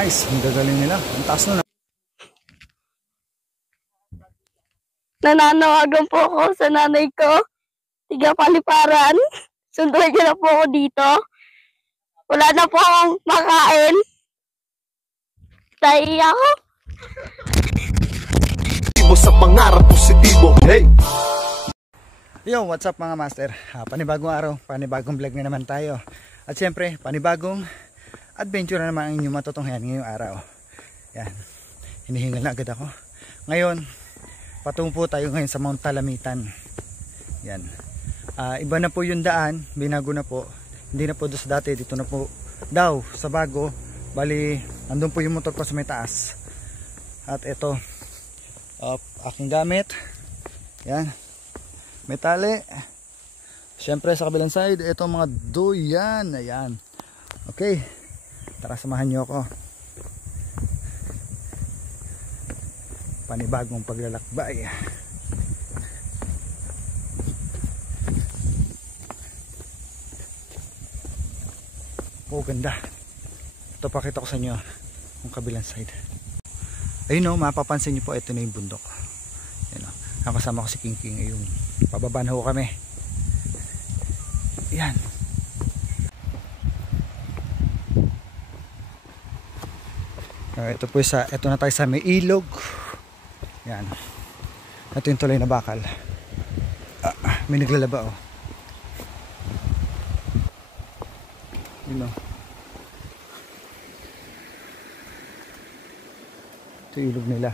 Nice, ang gagaling nila. Ang taas nun. Nananawagan po ako sa nanay ko. Tiga Paliparan. Sunduin niyo na po ako dito. Wala na po akong makain. Tayo ako. Sa pangarap positibo. Hey! Yo, what's up mga master? Panibagong araw, panibagong vlog na naman tayo. At syempre, panibagong adventure na naman ang inyong matutunghayan ngayong araw. Yan, hinihingal na agad ako. Ngayon, patungo po tayo ngayon sa Mount Talamitan. Yan, iba na po yung daan, binago na po. Hindi na po doon sa dati, dito na po daw sa bago. Bali, andun po yung motor ko sa may taas. At ito, aking gamit. Yan, may tali. Syempre sa kabilang side, ito mga duyan. Ayan. Okay, tara samahan nyo ako. Panibagong paglalakbay. Oh, ganda. Ito, pakita ko sa inyo yung kabilang side. Ayun o, mapapansin nyo po, ito na yung bundok. Yan o, nakasama ko si King King. Ayun, pababa na ho kami. Yan. Ito po ito na tayo sa may ilog. Yan. Ito yung tulay na bakal. May naglalaba o. Yun o. Ito yung ilog nila.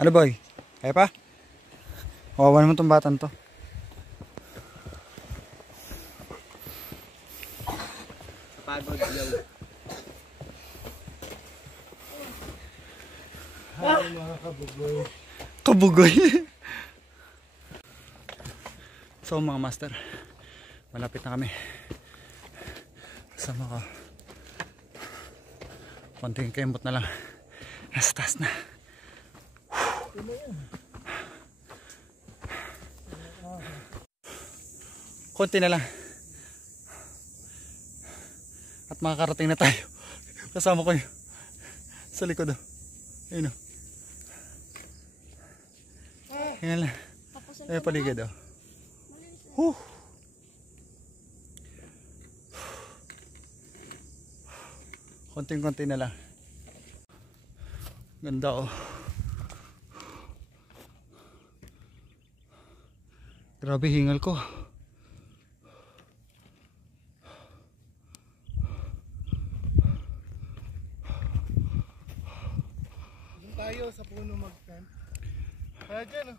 Ano boy? Kaya pa? Kawawa naman tong batang to. Pagod daw. Hi mga kabugoy. Kabugoy. So mga master, malapit na kami. Kasama ko. Konting kembot na lang. Nasa taas na. Konti na lang at makakarating na tayo. Kasama ko yun sa likod. Ayun o. Yan lang. Ayun paligid o. Konting-konti na lang. Ganda o. Grabe hingal ko. Tayo sa puno mag-camp. Kaya dyan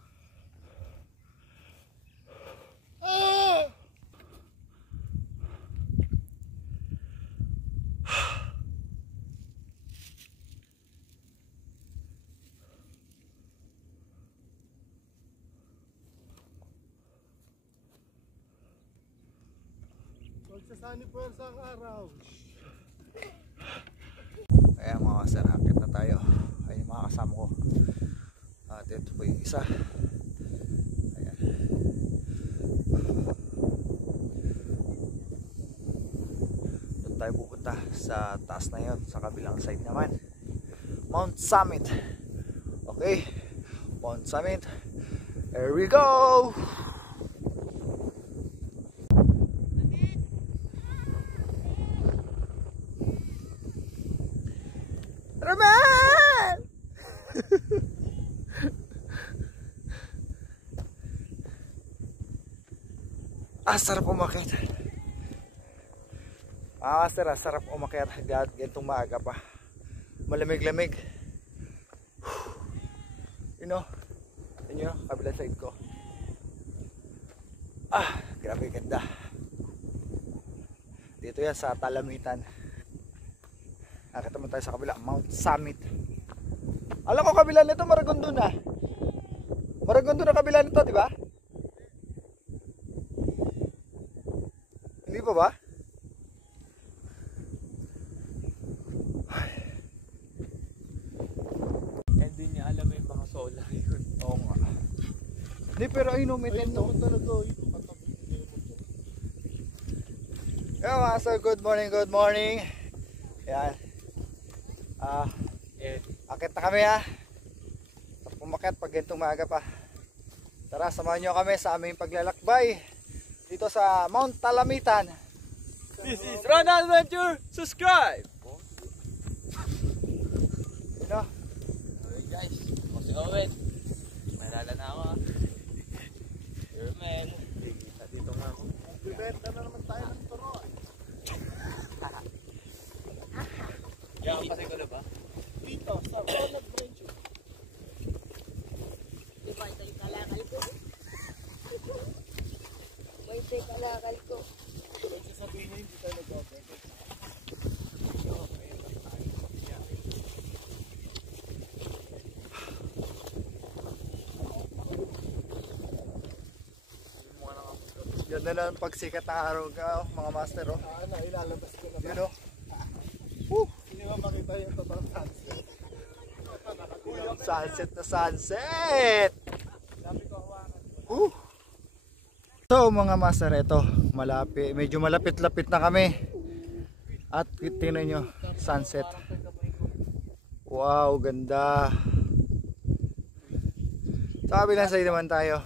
Magsasani puwersa ang araw. Kaya mga kasarakit na tayo. Ayun yung mga kasama ko. At ito po yung isa. Ayan. Doon tayo pupunta sa taas na yun. Sa kabilang side naman, Mount Summit. Okay, Mount Summit. Here we go. Roman! Sarap umakyat. Sarap umakyat. Gantong maaga pa. Malamig-lamig. You know, kabilang side ko. Grabe ganda. Dito yan sa Talamitan. Nakita mo tayo sa kabila, Mount Summit. Alam ko kabila nito Maragondon Parang ganito na kabila nito, di ba? Hindi pa ba? Hindi niya alam yung mga solar yun. Oo nga. Hindi, pero ayun, may Ayun tento. naman talaga. Yung patapos hindi naman to. Yo, mga sir, good morning, good morning. Yan. Akit na kami ha. Pumakit pag ganitong maaga pa. Tara, samahan nyo kami sa aming paglalakbay dito sa Mount Talamitan. This is Ron Adventure! Subscribe! You know? Okay guys, ako si Owen. Malala na ako ha. Your man. Dito nga ako. Bibenta na naman tayo ng turuan. Yan ang pasay ko na ba? Dito, sa Ron Adventure. Diba ito yung kalakal ko? Diba ito yung kalakal ko? Kung sasabihin niya, hindi tayo nag-overtake. Yan na lang pagsikat ng araw ka, mga master. Oh. Ano, ilalabas ko na ba? Yun oh. Hindi mo makita yung totoong sunset. Sunset na sunset! So mga master, ito malapit, medyo malapit-lapit na kami. At tingnan nyo, sunset. Wow, ganda. Sa kabilang side naman tayo.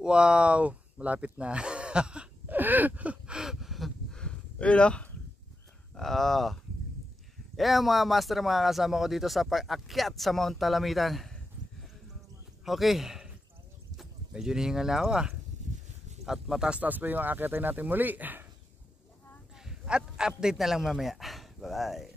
Wow, malapit na. Ayun o. Yan mga master, mga kasama ko dito sa pag-akyat sa Mount Talamitan. Okay. Medyo nihingal na ako ah. At mataas-taas pa yung akyatin natin muli. At update na lang mamaya. Bye-bye.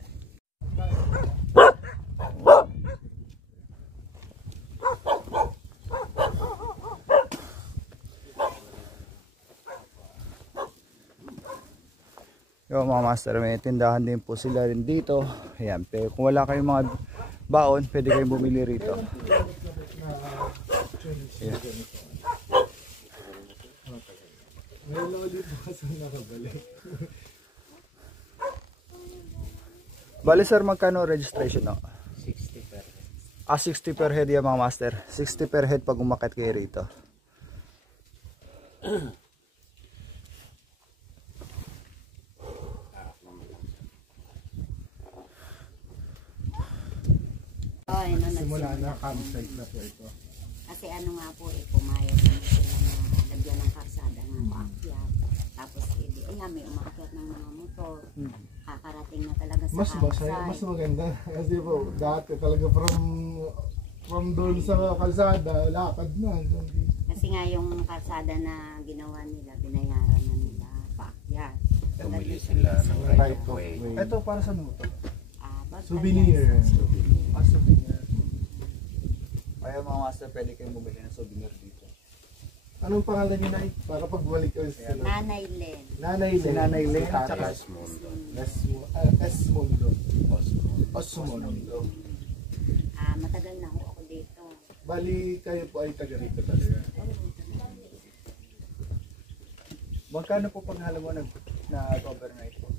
Yung mga master, may tindahan din po sila rin dito. Ayan, pero kung wala kayong mga baon, pwede kayong bumili rito. Ayan. May ulit bukas ang nakabalik. Bale sir, magkano registration no? 60 per head. 60 per head yung mga master. 60 per head pag umakit kayo rito. Oh, ano, Simula na campsite na po ito. kasi ano nga po, pumayag na sila na lagyan ng karsada ng paakyat. Tapos, may umakyat ng mga motor. Kakarating na talaga sa Mas maganda. Kasi po, dati talaga from doon sa kalsada, lakad na. Kasi nga yung karsada na ginawa nila, binayaran na nila paakyat. Bumili sila ng right of way. Ito para sa mo to? Souvenir. Souvenir. Kaya mga master, pwede kayong bumili ng souvenir dito. Anong pangalan niyo na para pagbalik ko sa Nanay Len. Nanay Len. Si Nanay Len, Si Tatay tsaka Osmundo. Osmundo. Matagal na ako dito. Bali, kayo po ay taga rito talaga. Magkano po pag hala mo nag-overnight po?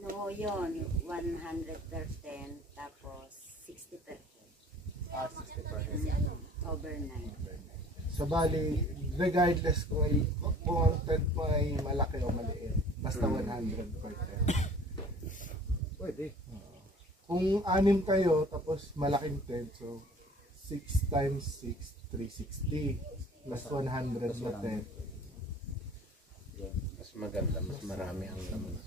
Ano yun, 100%, tapos 60%. 60 per head. Overnight. So bali, regardless kung ang tent mo ay malaki o maliit, basta 100 per tent. Pwede. Kung 6 kayo, tapos malaking tent, so 6 times 6, 360. Plus 100 na tent. Mas maganda, mas marami ang laman.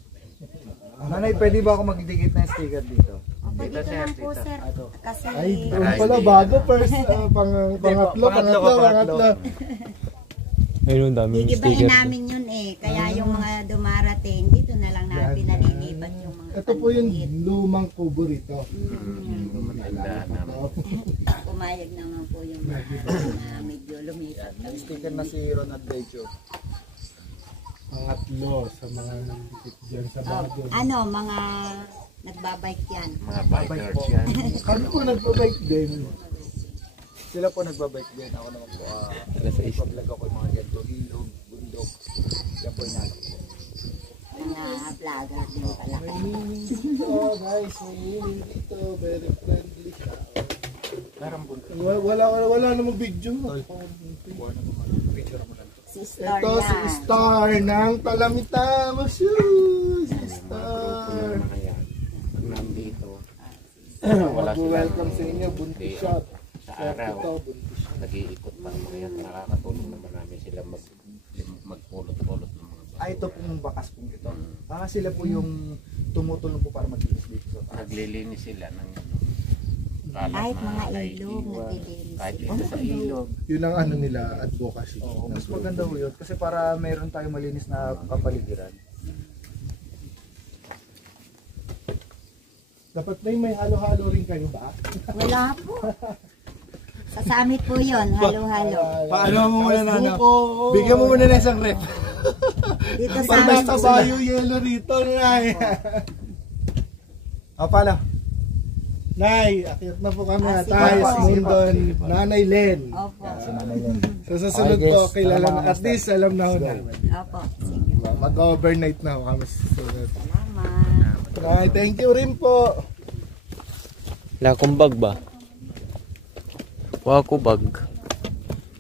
Nanay, pwede ba ako magdikit ng sticker dito? Okay, dito lang po, sir. Ato. Kasi, Ay, doon pala bago first, pangatlo. Ayun, daming gigibahin namin yun eh. Kaya yung mga dumarating, dito na lang namin pinalilipat yung mga Ito po yung lumang kubo rito. Maganda naman. Pumayag naman po yung mga medyo lumipat. Sticker na si Ron Adventure. Pangatlo sa mga nandikit dyan sa bago. Mga nagbabike yan. Mga bikers yan. Kami po nagbabike din. Sila po nagbabike din. Ako naman po, nagpa-vlog ako yung mga ganito, ilog, bundok. Yan po yung natin. Mga vlogger din pala. May meaning dito, guys. May meaning dito. Very friendly siya. Wala namang video. Si Star Ito si yan. Star ng Talamita. Masyus! Si Star. Mga yan. Pag nandito, Mag-welcome sa inyo. Buntis shot. sa araw, Ito, buntis shot. nag-iikot pa mga yan. Nakakatulong naman namin sila magpulot-pulot ng mga bago. Ito pong bakas pong ito. Sila po yung tumutulong po para maglinis dito sa taas. Naglilinis sila ng kalat Kahit na mga naiiwan. ilog, naglilinis Kahit sila. dito sa ilog. Yun ang ano nila, advocacy. Oo, mas maganda po yun. Kasi para meron tayong malinis na kapaligiran. Dapat may halo-halo rin kayo ba? Wala po. Sa summit po yun, halo-halo. Paano mo muna na ano? Buko. Bigyan mo muna na isang rep. Dito sa Pag amin, nasa bayo yelo rito, Nay. Paano? Nay, akit na po kami. Ah, sige Tay, po. Mundon, Nanay Len. Opo. Si Nanay Len. Sa susunod Okay, po, guys. kilala Tama, na. At master. least alam na ho namin. Opo. Sige. Mag-overnight na ho kami sa susunod. Salamat. Nay, thank you rin po. Wala akong bag ba? Wala ko bag.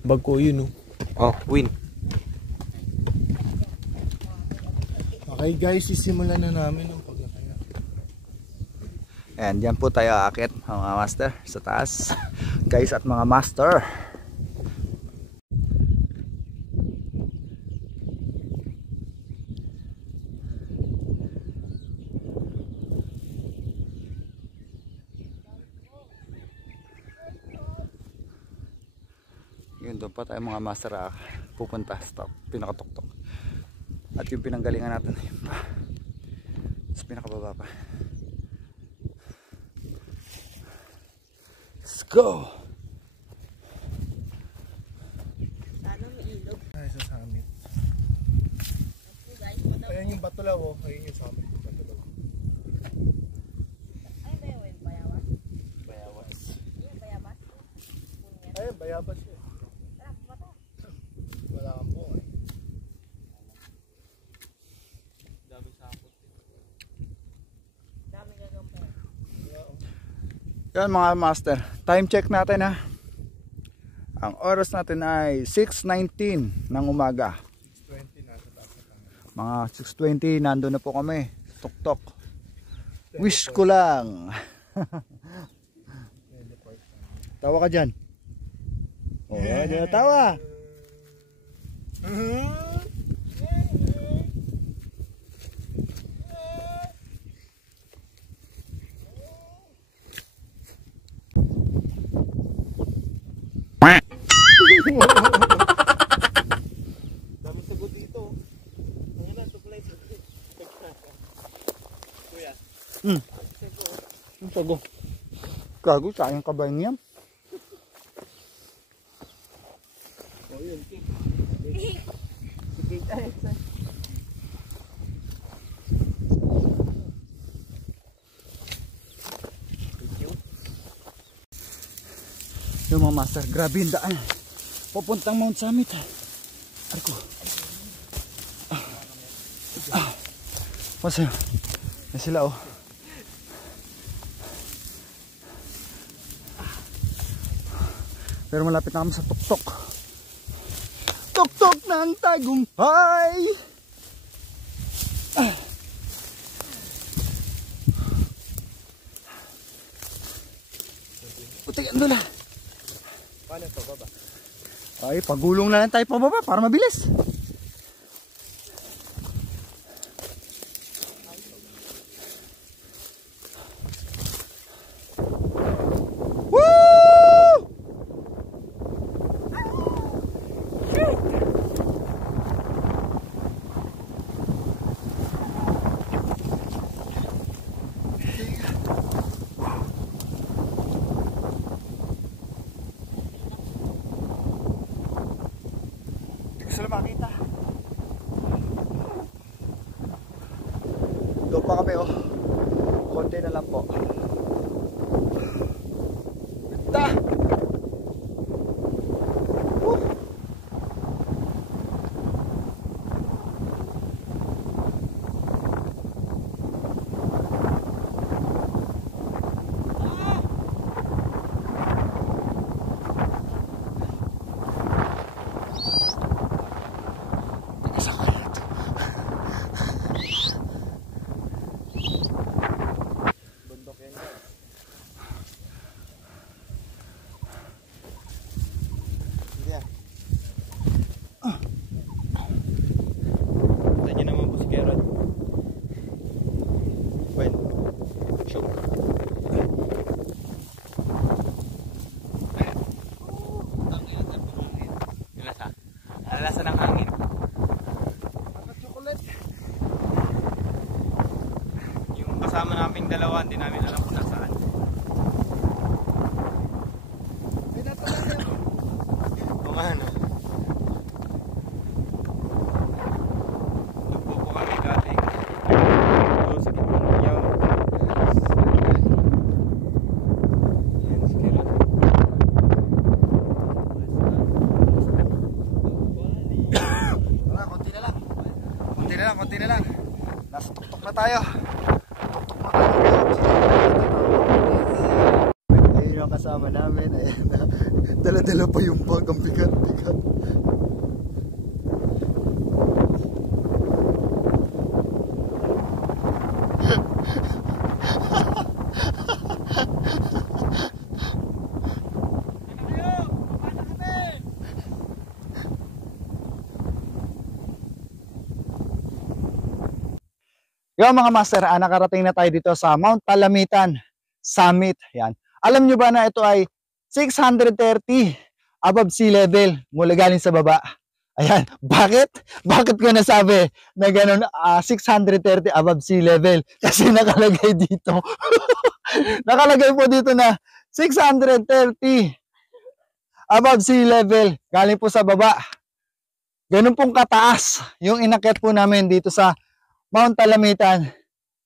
Bag ko yun, oh. Oh, win. Okay guys, sisimulan na namin ang pagkakaya. And yan po tayo aakit mga master sa taas. Guys at mga master. Yun doon pa tayo mga master pupunta stop pinakatuktok. At yung pinanggalingan natin yun pa. Sa pinakababa pa. Let's go! Ay, sa summit. Ayan yung Batulaw, oh. Ayan yung summit yung Batulaw. Bayawas. Ayan, Bayabas yun. Wala kang po eh. Yan mga master, time check natin ha. Ang oras natin ay 6:19 ng umaga. 20 na sa taas na kami. Mga 6:20 nandun na po kami. Tuktok. Wish ko lang. Tawa ka dyan. Oh, di na tawa. Dami sagot dito. Ngayon na, supply sagot. Kuya. Ang sago. Gago, sayang kabayan niya. Yung mga master, grabe yung daan. Pupuntang Mount Summit. Arko. Masa, yan sila oh. Pero malapit na kami sa tuktok. Tuktok ng tagumpay. Putik, ando na. Paano ito, baba? Ay, pagulong na lang tayo pababa para mabilis. Woo! Hindi ko sila makita. Doon pa kami oh. Konti na lang po. Bita! kaming dalawa, hindi namin alam kung nasaan. O nga no. Nagpo po kami galing doon sa Kimanyaw. Yan, sige lang. Wala, konti na lang. Konti na lang. Nasa tuktok na tayo. Tuktok na tayo. Ayun ang kasama namin. Ayan. Dala-dala pa yung bag. Ang bigat-bigat. Yung mga master, nakarating na tayo dito sa Mount Talamitan Summit. Yan. Alam nyo ba na ito ay 630 above sea level mula galing sa baba? Ayan. Bakit? Bakit ko nasabi na ganun 630 above sea level? Kasi nakalagay dito. Nakalagay po dito na 630 above sea level. Galing po sa baba. Ganun pong kataas yung inakyat po namin dito sa Mount Talamitan.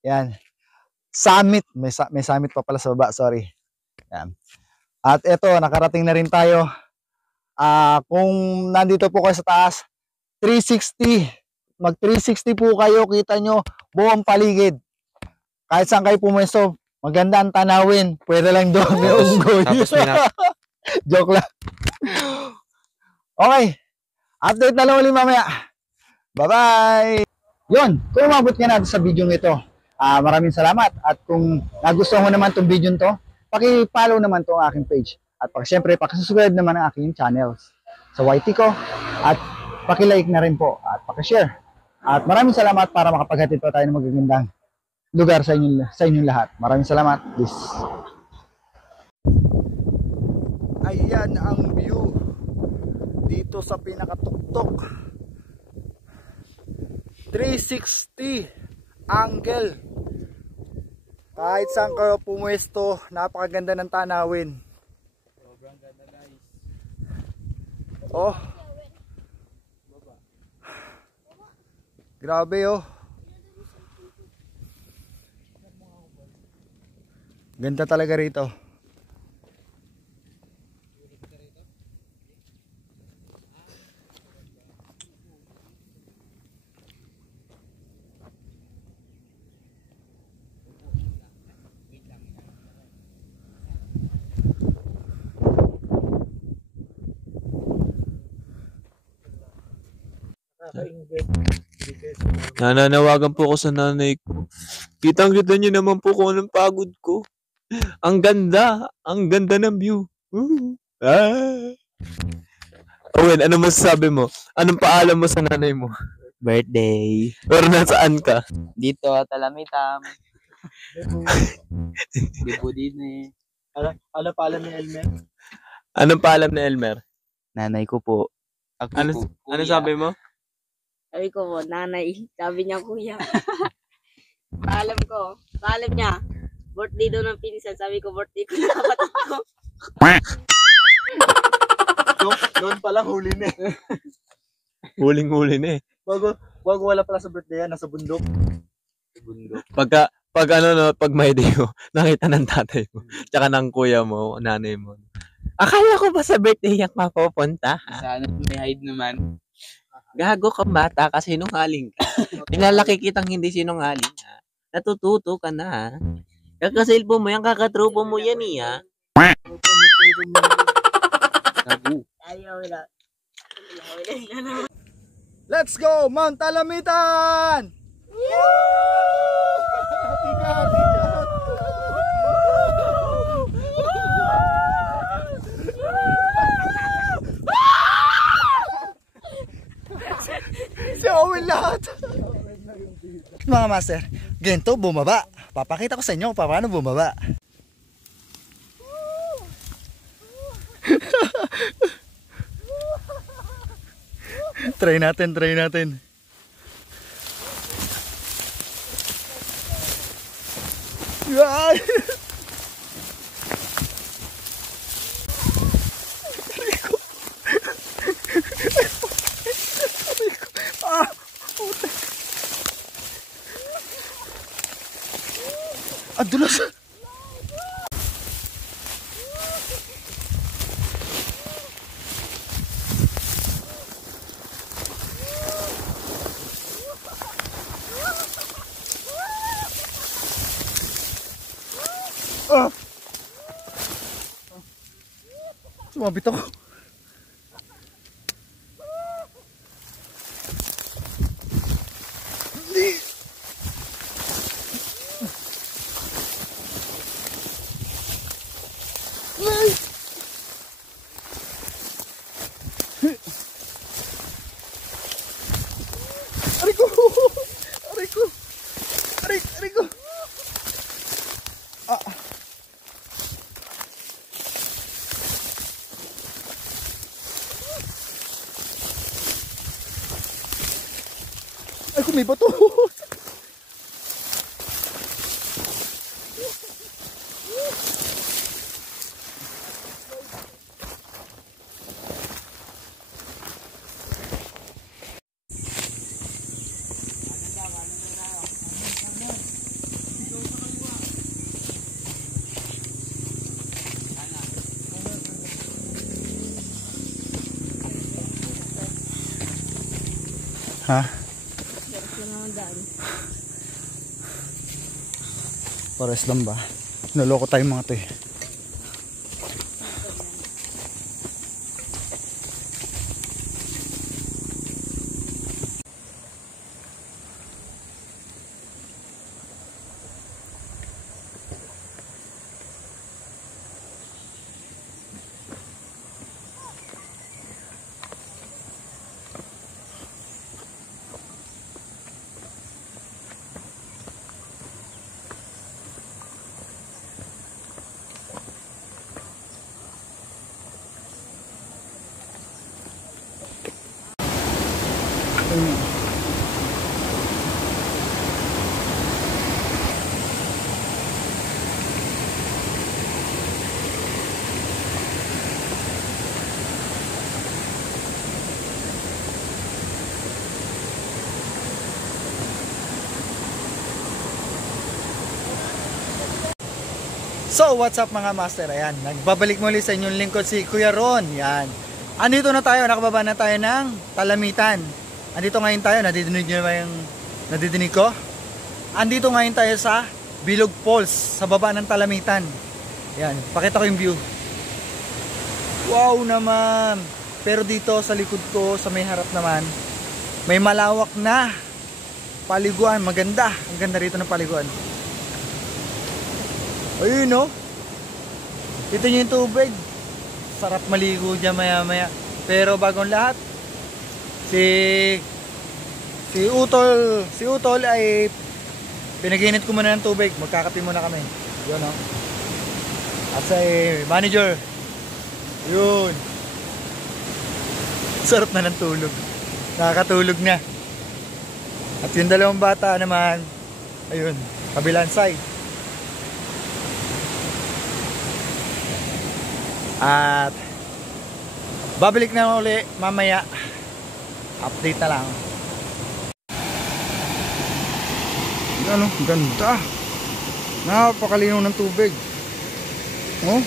Yan. Summit. May summit pa pala sa baba. Sorry. Yan. At eto, nakarating na rin tayo. Kung nandito po kayo sa taas, 360. Mag 360 po kayo. Kita nyo buong paligid. Kahit saan kayo pumwesto, maganda ang tanawin. Pwede lang doon. May unggoy. Tapos Joke lang. Okay. Update na lang ulit mamaya. Bye-bye. Yun, kung umabot ka na sa video ito, maraming salamat. At kung nagustuhan mo naman itong video ito, paki-follow naman itong aking page. At syempre, paki-subscribe naman ang aking channels sa YT ko. At paki-like na rin po. At paki-share. At maraming salamat para makapaghatid pa tayo ng magagandang lugar sa inyong lahat. Maraming salamat. Peace. Ayan ang view dito sa pinakatuktok. 360 angle. Kahit saan kayo pumwesto, napakaganda ng tanawin. Sobrang ganda guys. Oh. Grabe oh. Ganda talaga rito. Nananawagan po ako sa nanay ko. Kitang-kita niyo naman po kung anong pagod ko. Ang ganda ng view. Owen, ano masasabi mo? Anong paalam mo sa nanay mo? Birthday. Pero nasaan ka? Dito, Talamitam. Libo din eh. Ano pala ni Elmer? Anong paalam ni Elmer? Nanay ko po. Ako Ano, po, ano kuya. sabi mo? Sabi ko po, nanay. Sabi niya, kuya. Paalam ko. Paalam niya. Birthday daw ng pinsan. Sabi ko, birthday ko na kapatid ko. Noon pa lang huli na eh. Huling-huli na eh. Bago wala pala sa birthday yan, nasa bundok. Pag may day mo, nakita ng tatay mo, tsaka ng kuya mo, nanay mo. Akala ko ba sa birthday yak mapupunta? Sana may hide naman. Gago ka bata kasi sinungaling ka. Nilalaki kitang hindi sinungaling ha. Natututo ka na ha. Kakasilpo mo yan, kakatrupo mo yan ha. Gago. Ayaw na. Let's go, Mount Talamitan! Si Owen lahat. Mga master, ganito bumaba. Papakita ko sa inyo kung paano bumaba. Try natin. Yan! Ah! Puta! Ang dulas! Ah! Sumabit ako. Aray ko! Aray ko! Aray ko! Ah! Ay, kung may bato! Ha? Pares lang ba? Naloko tayo mga to eh. So, what's up mga master? Ayan, nagbabalik muli sa inyong lingkod si Kuya Ron. Yan. Andito na tayo, nakababa na tayo ng Talamitan. Andito ngayon tayo, nadidinig nyo ba yung nadidinig ko? Andito ngayon tayo sa Bilog Falls, sa baba ng Talamitan. Yan, pakita ko yung view. Wow naman! Pero dito sa likod ko, sa may harap naman, may malawak na paliguan. Maganda, ang ganda rito ng paliguan. Ayun no. Ito nyo yung tubig. Sarap maligo dyan maya maya. Pero bagong lahat, si Utol ay pinaginit ko muna ng tubig. Magkakape muna kami. Yun no. At sa manager, yun, sarap na ng tulog. Nakakatulog na. At yung dalawang bata naman, ayun, kabilang side. At babalik na uli mamaya. Update na lang. Ano, ganda. Napakalinaw ng tubig. Oh.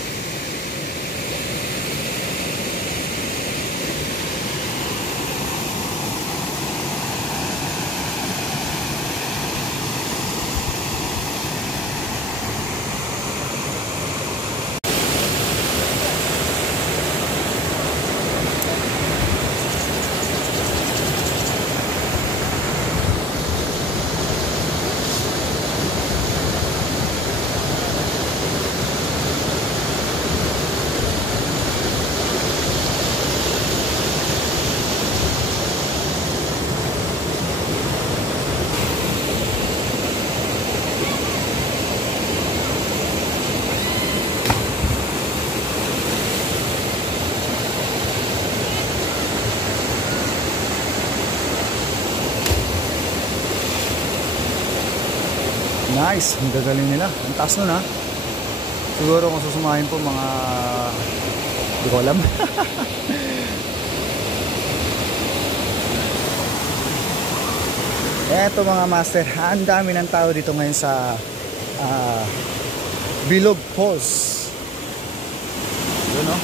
Nice, ang gagaling nila. Ang taas nun ha. Siguro kung susumahin po mga, hindi ko alam. Eto mga master, ang dami ng tao dito ngayon sa Bilog Falls. Yun no?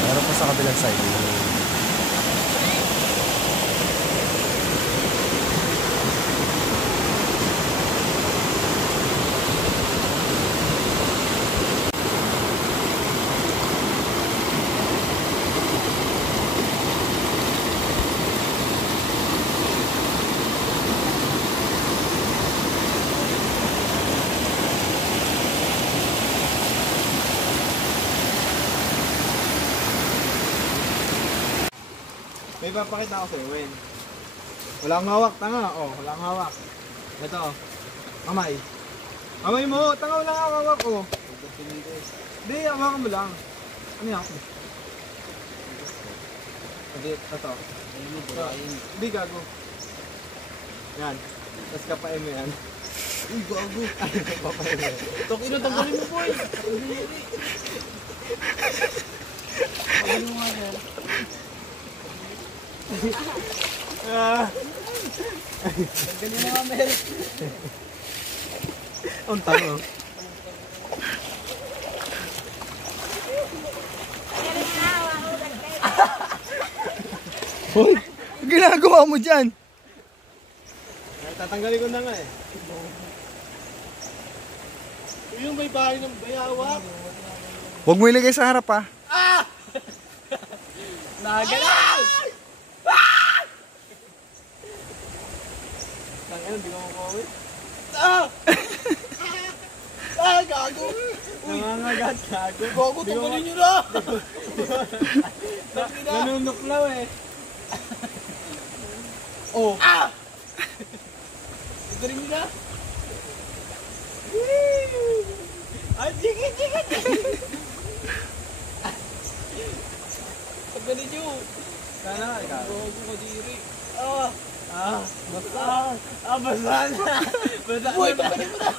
Meron pa sa kabilang side. May papakita ako sa'yo, Wen. Wala akong hawak, tanga. Oh, wala akong hawak. Ito, oh. Kamay. Kamay mo, tanga, wala akong hawak, oh. Hindi, hawakan mo lang. Ano yan? Hindi, ito. Hindi, gago. Yan. Tapos kapain mo yan. Uy, gago. Kapain mo yan. Tokino, tanggalin mo, boy. Ano nga yan? Ganyan na nga, Mel. Ang tango. Hoy, ginagawa mo dyan? Tatanggalin ko na nga eh. Yung may bahay ng bayawak. Huwag mo ilagay sa harap ha. Nagalaw! Tangin, hindi ko makakawin. Gago! Nangangagat, gago. Gago, tunggalin nyo na! Nanunuklaw eh. Oh. Tunggalin nyo na! Ay, jigit! Tunggalin nyo! Sana, gago ko diri. Basa na! Uy, tunggalin mo na!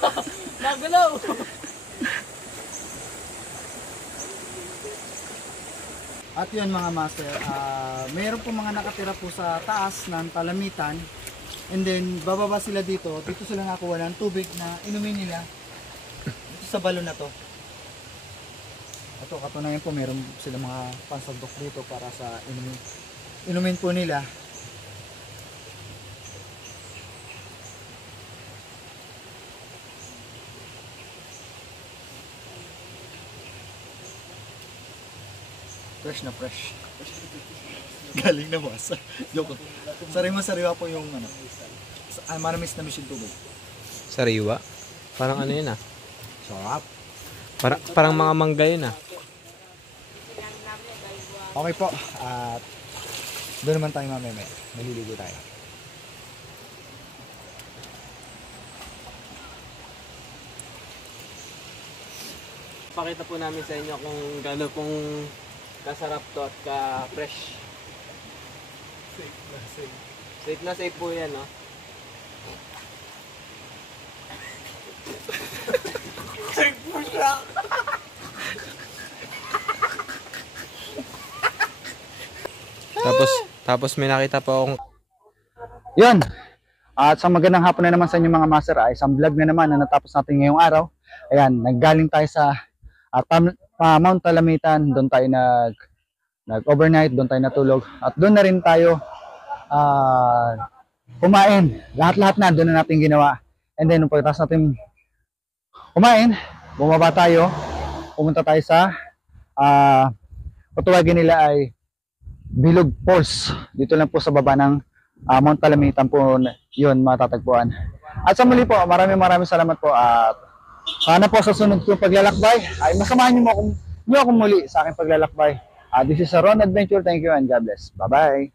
Nagalaw! At yun mga master, mayroon po mga nakatira po sa taas ng Talamitan. And then bababa sila dito sila nakuha ng tubig na inumin nila dito sa balon na to. Ito katunayan po meron sila mga pansagdok dito para sa inumin po nila. Fresh na fresh. Galing na boss. Joke. Sariwa po yung ano. Maramis na mission tubig. Sariwa? Parang ano yun ah? Sarap. Parang mga mangga yun ah. Okay po. At doon naman tayo mamaya. Maliligo tayo. Pakita po namin sa inyo kung gaano pong kasarap to at ka-fresh. Safe na safe po yan, no? Safe po siya! Tapos may nakita pa akong... Yun! At sa magandang hapon na naman sa inyo mga master, isang vlog na naman na natapos natin ngayong araw. Ayan, naggaling tayo sa Mount Talamitan, doon tayo nag-overnight, doon tayo natulog. At doon na rin tayo kumain. Lahat-lahat na doon na natin ginawa. And then, nung pagkatapos natin kumain, bumaba tayo, pumunta tayo sa patuwagin nila ay Bilog Falls. Dito lang po sa baba ng Mount Talamitan po yun matatagpuan. At sa muli po, maraming salamat po at sana po sa sunod kong paglalakbay ay masamahan niyo mo akong muli sa aking paglalakbay. This is a Ron Adventure. Thank you and God bless. Bye-bye.